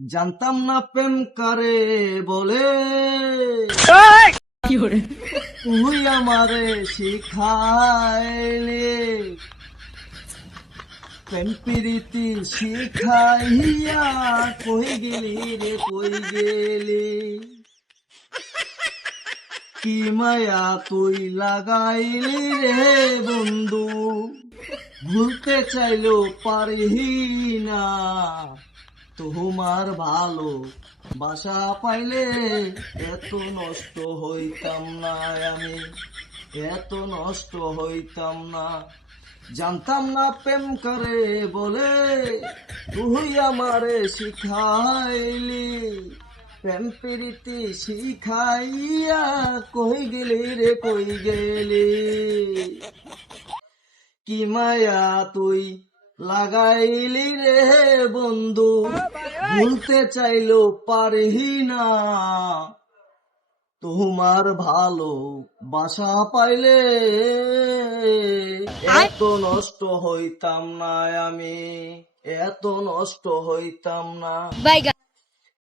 জানতাম না প্রেম কারে বলে, তুই আমারে শিখাইলে প্রেম প্রীতি শিখাইয়া কই গেলি রে কই গেলি, কি মায়া তুই লাগাইলি রে বন্ধু, ভুলতে চাইলেও পারি না, তোমার ভালো বাসা পাইলে এত নষ্ট হইতাম না আমি, এত নষ্ট হইতাম না। জানতাম না প্রেম করে বলে, তুই আমারে শিখাইলি প্রেম প্রীতি শিখাইয়া কই গেলি রে কই গেলি, কি মায়া তুই লাগাইলি রে বন্ধু, ভুলতে চাইলেও পারি না, তোমার ভালো বাসা পাইলে এত নষ্ট হইতাম না আমি, এত নষ্ট হইতাম না।